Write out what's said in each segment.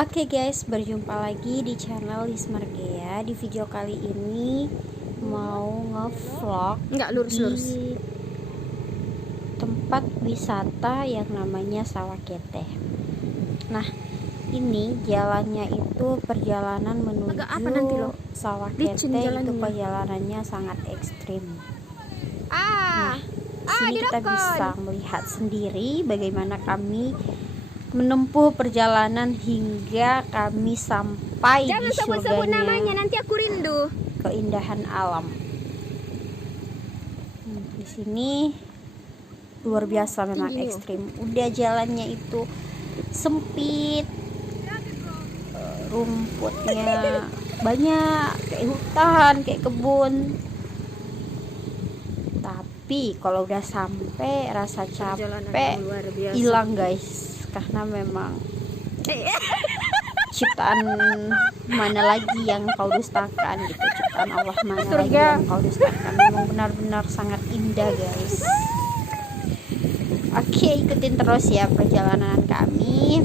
Oke guys, berjumpa lagi di channel Lismargea. Di video kali ini mau ngevlog di tempat wisata yang namanya Sawah Keteh. Nah, ini jalannya itu perjalanan menuju Sawah Keteh itu perjalanannya sangat ekstrim. Nah, sini kita bisa melihat sendiri bagaimana kami menempuh perjalanan hingga kami sampai di surganya. Namanya, nanti aku rindu. Keindahan alam. Di sini luar biasa, memang ekstrim. Udah jalannya itu sempit, rumputnya banyak, kayak hutan, kayak kebun. Tapi kalau udah sampai rasa capek hilang guys. Karena memang ciptaan mana lagi yang kau dustakan gitu, ciptaan Allah mana lagi yang kau dustakan. Memang benar-benar sangat indah guys. Oke, ikutin terus ya perjalanan kami.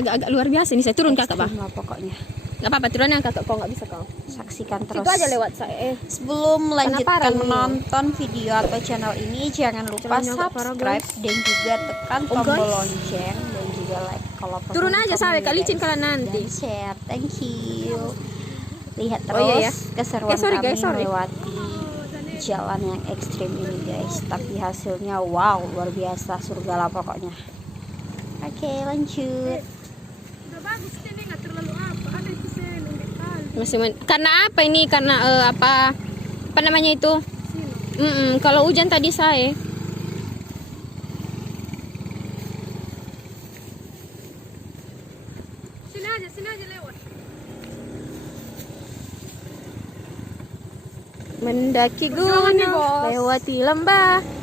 Agak luar biasa ini. Saya turun kakak bah pokoknya. Gak apa-apa, turunnya kakak, kau nggak bisa kau saksikan terus. Itu aja lewat saya. Sebelum melanjutkan menonton video atau channel ini, jangan lupa subscribe dan juga tekan tombol lonceng dan juga like kalau turun aja sampai kak licin kalian nanti. Dan share, thank you. Lihat terus keseruan kami melewati jalan yang ekstrim ini guys. Tapi hasilnya wow, luar biasa, surga lah pokoknya. Oke, lanjut. Karena apa ini? Karena apa namanya itu? Kalau hujan tadi saya. Sini aja lewat. Mendaki gunung, lewati lembah.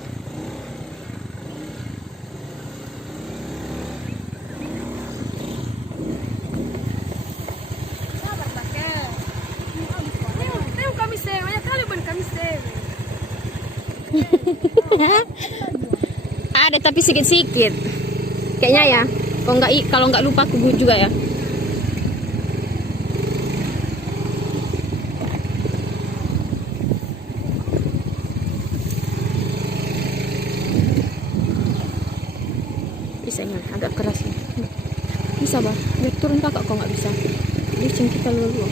Ada tapi sikit-sikit kayaknya ya. Kalau nggak lupa aku juga ya. Bisa nggak agak keras ya. Bisa bah, biar turun kakak kok nggak bisa. Licin kita dulu.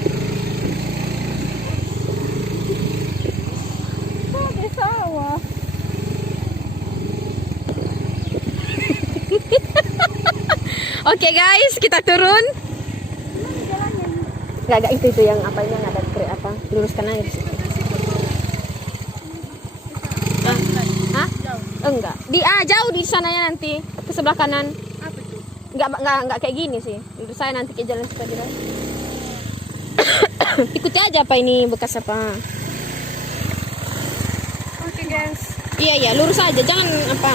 Oke guys, kita turun. Gak itu yang apanya nggak ada kre apa, luruskan aja di situ. Enggak. Jauh di sananya nanti ke sebelah kanan. Apa itu? Enggak kayak gini sih. Lurus saya nanti ke jalan kita jalan. Ikuti aja apa ini bekas apa. Oke guys. Iya, lurus aja, jangan apa.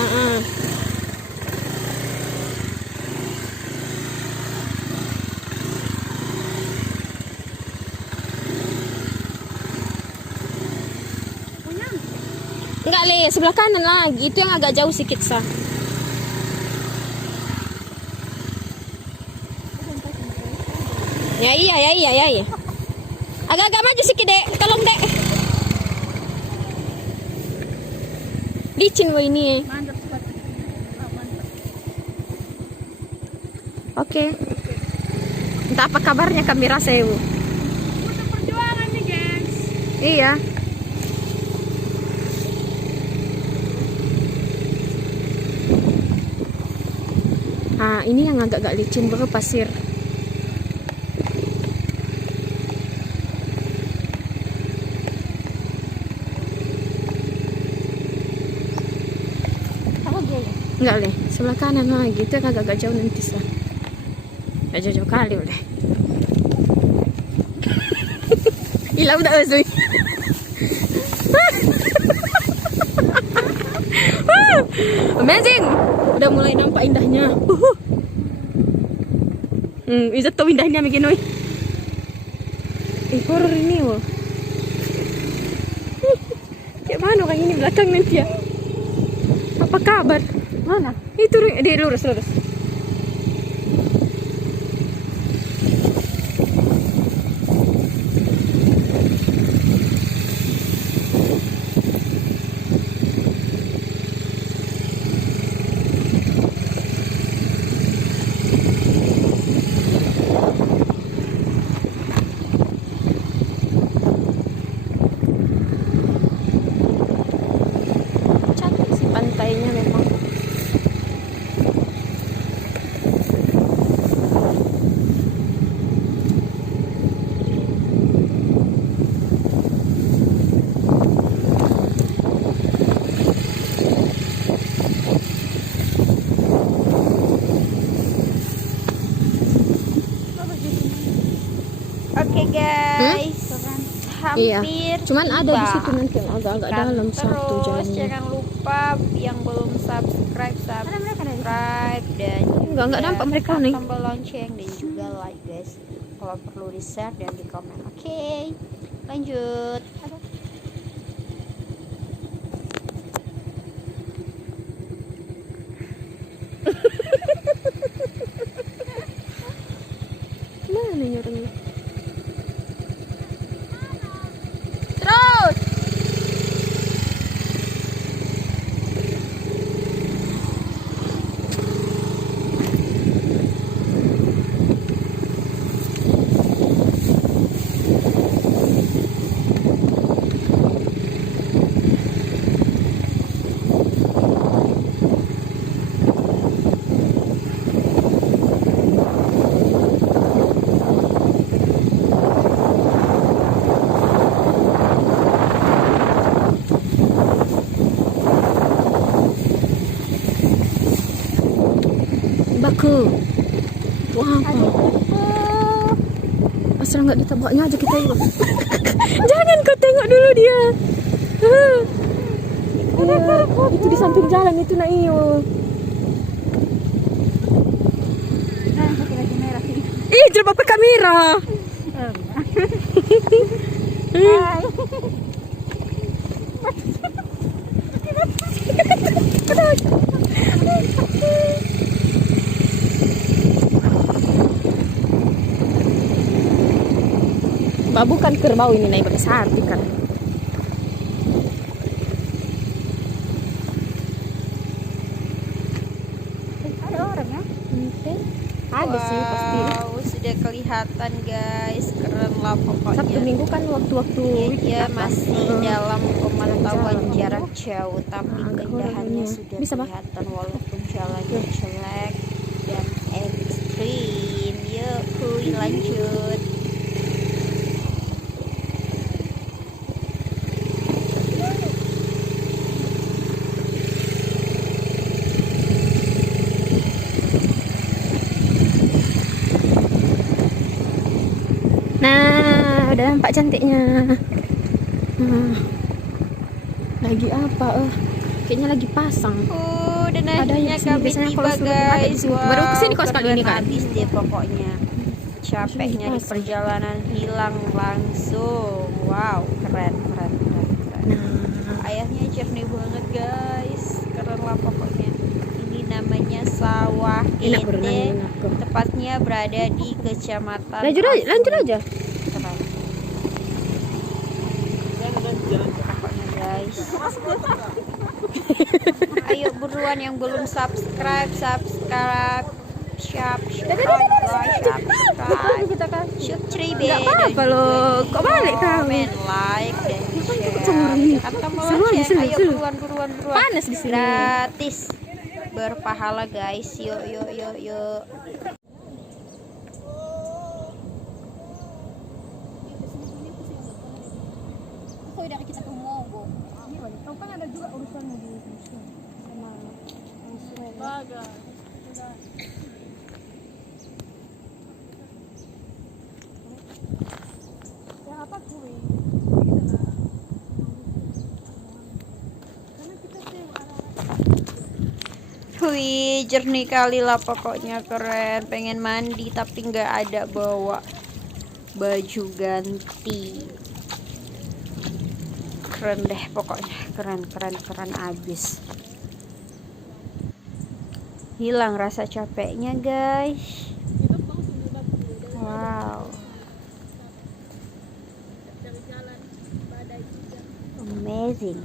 Enggak le, sebelah kanan lagi, itu yang agak jauh sedikit sah. Ya iya. Agak-agak maju sedikit dek, tolong dek. Licin wah ini. Oke. Entah apa kabarnya kamera saya. Perjuangan nih guys. Iya. Nah, ini yang agak licin baru pasir. Enggak leh, sebelah kanan lagi itu agak jauh nanti sah. Gak jauh kali udah. Hilang udah asli. Amazing. Udah mulai nampak indahnya. Bisa tahu indahnya begini. Horor ini wah. Kayak mana orang ini belakang nanti ya? Apa kabar? Mana? Itu dia lurus. Oke guys, Iya. hampir Cuman ada di tiba. situ nanti yang agak-agak dalam satu Terus jalannya. jangan lupa yang belum subscribe dan Enggak nampak mereka nih. tombol lonceng dan juga like guys. Kalau perlu di share dan di komen. Oke, lanjut. Mana nih orangnya? Terus. Baku. Wah, apa? Asal nggak ditabraknya aja kita yuk. Jangan kau tengok dulu dia. Itu di samping jalan itu nak iyo. Ih, coba pakai kamera. Bukan kerbau ini naik pakai sapi kan. Ada orang ya? Ada sih pasti. Wow, sudah kelihatan guys, keren lah pokoknya. Sabtu Minggu kan waktu-waktu Dia masih dalam pemantauan jarak jauh, tapi keindahannya sudah Bisa, Bang? kelihatan walaupun jalannya jelek dan ekstrim. Yuk, kuy lanjut. Nah, udah nampak cantiknya. Lagi apa? Kayaknya lagi pasang. Dan Ada akhirnya yang sini, kami biasanya tiba kalau sebelum ada di guys. sini. Baru kesini kok sekali ini, kan? Habis deh pokoknya. Capeknya di Pasang. perjalanan hilang langsung. Wow, keren. Airnya jernih banget guys, keren lah pokoknya. Ini namanya sawah Enak, Ede, berenang, enak. tepatnya berada di kecamatan Lanjut aja. Keren. Pokoknya guys. Ayo buruan yang belum subscribe. Subscribe. Nggak apa-apa loh. Kok balik kau? Komen, like dan share. Tekan tombol lonceng. Ayo buruan. Panas di sini. Gratis. Berpahala guys. Yuk. Dari kita ke Mogo. Kau kan ada juga urusan di sama Baga. Ya apa kue? Wih, jernih kali lah pokoknya, keren. Pengen mandi tapi nggak ada bawa baju ganti. Keren deh pokoknya, keren abis. Hilang rasa capeknya guys. Wow, amazing.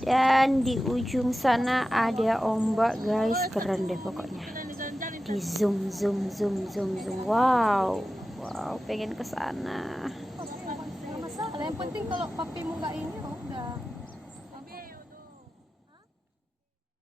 Dan di ujung sana ada ombak guys, keren deh pokoknya. Di zoom. Wow, pengen ke sana. Masalah yang penting kalau papimu nggak ini udah.